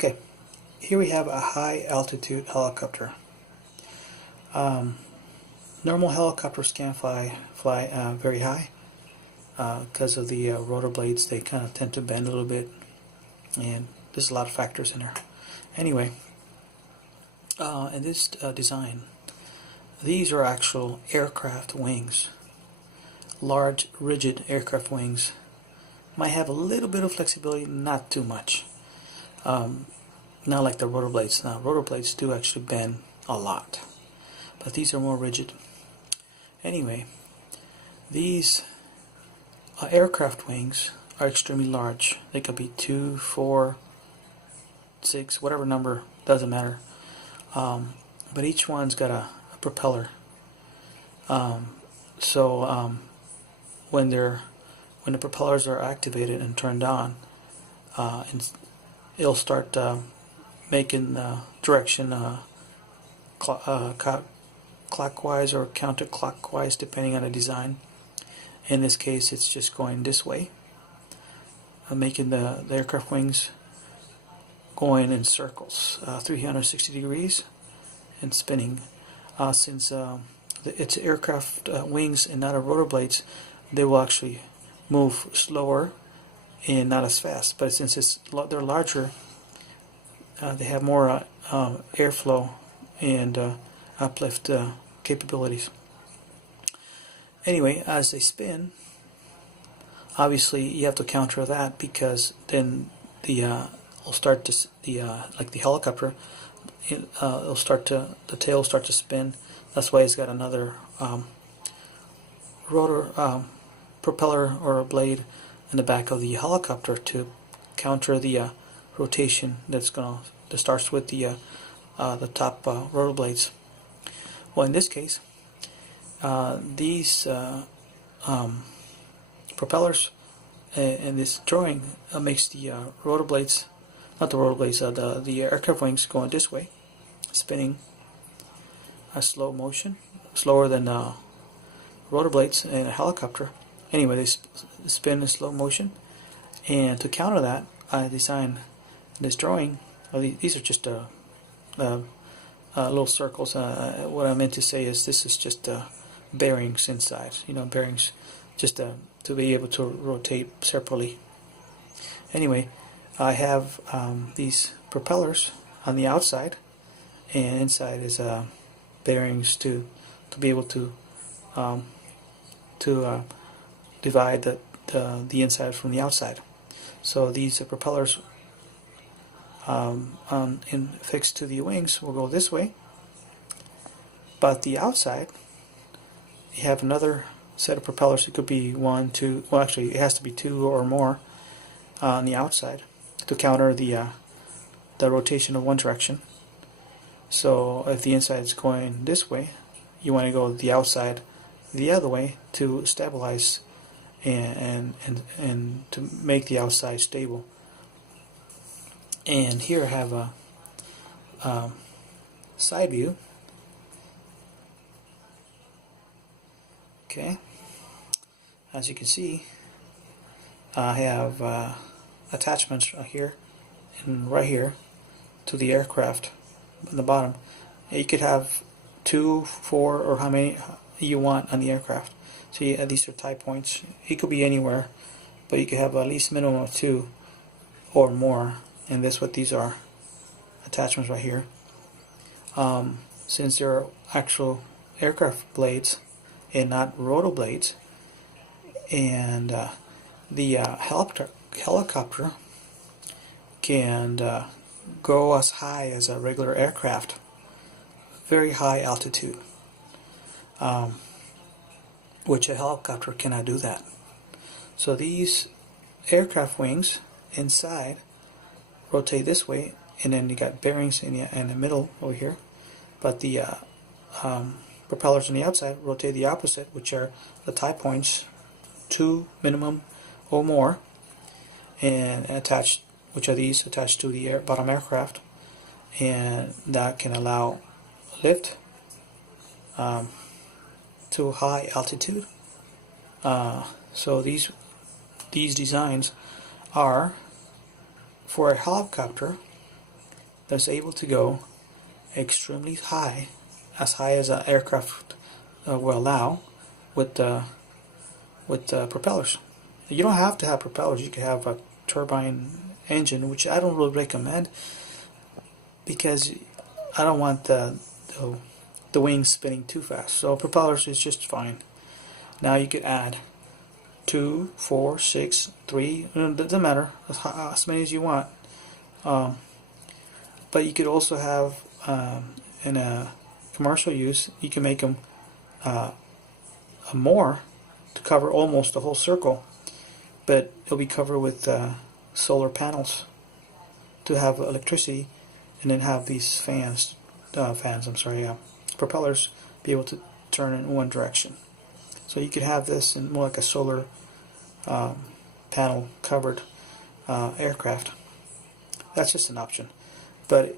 Okay, here we have a high altitude helicopter. Normal helicopters can't fly very high because of the rotor blades. They kind of tend to bend a little bit, and there's a lot of factors in there. Anyway, in this design, these are actual aircraft wings. Large, rigid aircraft wings. Might have a little bit of flexibility, not too much. Not like the rotor blades. Now, rotor blades do actually bend a lot, but these are more rigid. Anyway, these aircraft wings are extremely large. They could be 2, 4, 6, whatever number, doesn't matter. But each one's got a propeller. When the propellers are activated and turned on, it'll start making direction clockwise or counterclockwise depending on the design. In this case, it's just going this way, making the aircraft wings going in circles, 360 degrees, and spinning. Since it's aircraft wings and not a rotor blades, they will actually move slower and not as fast. But since they're larger, they have more airflow and uplift capabilities. Anyway, as they spin, obviously you have to counter that, because then the like the helicopter, the tail will start to spin. That's why it's got another rotor propeller or a blade in the back of the helicopter to counter the rotation that starts with the top rotor blades. Well, in this case, these propellers in this drawing makes the rotor blades, not the rotor blades, the aircraft wings going this way, spinning a slow motion, slower than rotor blades in a helicopter. Anyway, they spin in slow motion, and to counter that, I designed this drawing. These are just little circles. What I meant to say is this is just bearings inside. Bearings just to be able to rotate separately. Anyway, I have these propellers on the outside, and inside is bearings to be able to divide the inside from the outside. So these propellers fixed to the wings will go this way, but the outside, you have another set of propellers. It could be 1, 2, well actually it has to be 2 or more on the outside to counter the rotation of one direction. So if the inside is going this way, you want to go the outside the other way to stabilize and to make the outside stable. And here I have a side view. Okay, as you can see, I have attachments right here and right here to the aircraft on the bottom. You could have 2, 4, or how many you want on the aircraft. So these are tie points. It could be anywhere, but you could have at least minimum of 2 or more. And that's what these are, attachments right here. Since they're actual aircraft blades and not rotor blades, and the helicopter can go as high as a regular aircraft, very high altitude, which a helicopter cannot do that. So these aircraft wings inside rotate this way, and then you got bearings in the middle over here, but the propellers on the outside rotate the opposite, which are the tie points, 2 minimum or more, and attached, which are these attached to the bottom aircraft, and that can allow lift to high altitude. So these designs are for a helicopter that's able to go extremely high as an aircraft will allow with propellers. You don't have to have propellers. You can have a turbine engine, which I don't really recommend because I don't want the wings spinning too fast. So propellers is just fine. Now you could add 2, 4, 6, 3. It doesn't matter, as many as you want. But you could also have in a commercial use, you can make them more to cover almost the whole circle, but it'll be covered with solar panels to have electricity, and then have these propellers be able to turn in one direction. So you could have this in more like a solar panel covered aircraft. That's just an option. But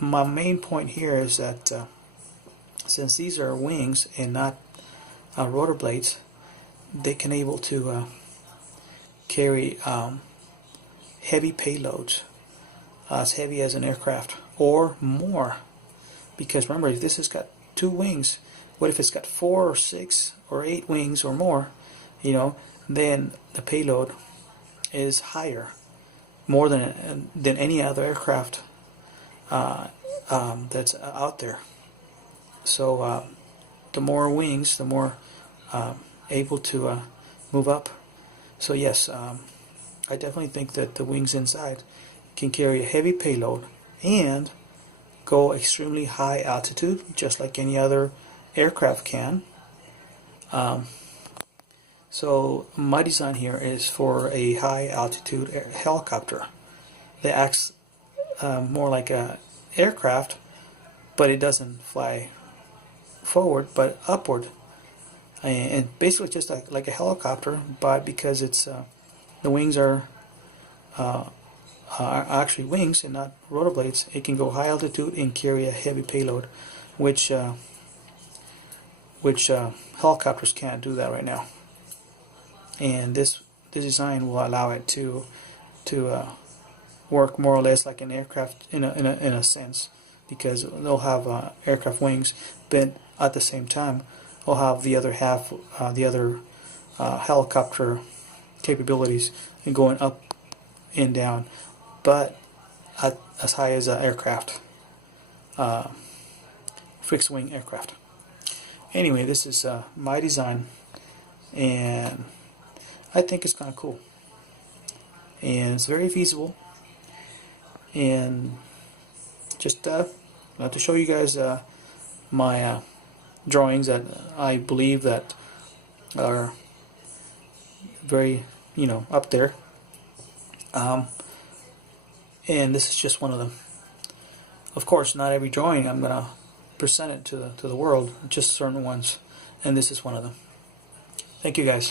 my main point here is that since these are wings and not rotor blades, they can able to carry heavy payloads, as heavy as an aircraft or more. Because remember, if this has got 2 wings, what if it's got 4 or 6 or 8 wings or more? You know, then the payload is higher, more than any other aircraft that's out there. So the more wings, the more able to move up. So yes, I definitely think that the wings inside can carry a heavy payload and go extremely high altitude, just like any other aircraft can. So my design here is for a high altitude helicopter that acts more like a aircraft, but it doesn't fly forward but upward, and basically just like a helicopter, but because it's the wings are actually wings and not rotor blades, it can go high altitude and carry a heavy payload, which helicopters can't do that right now. And this design will allow it to work more or less like an aircraft in a sense, because they'll have aircraft wings, but at the same time they'll have the other half, helicopter capabilities in going up and down, but as high as an aircraft, fixed wing aircraft. Anyway, this is my design, and I think it's kind of cool, and it's very feasible. And just to show you guys my drawings that I believe that are very, up there. And this is just one of them. Of course, not every drawing I'm gonna present it to the world, just certain ones, and this is one of them. Thank you guys.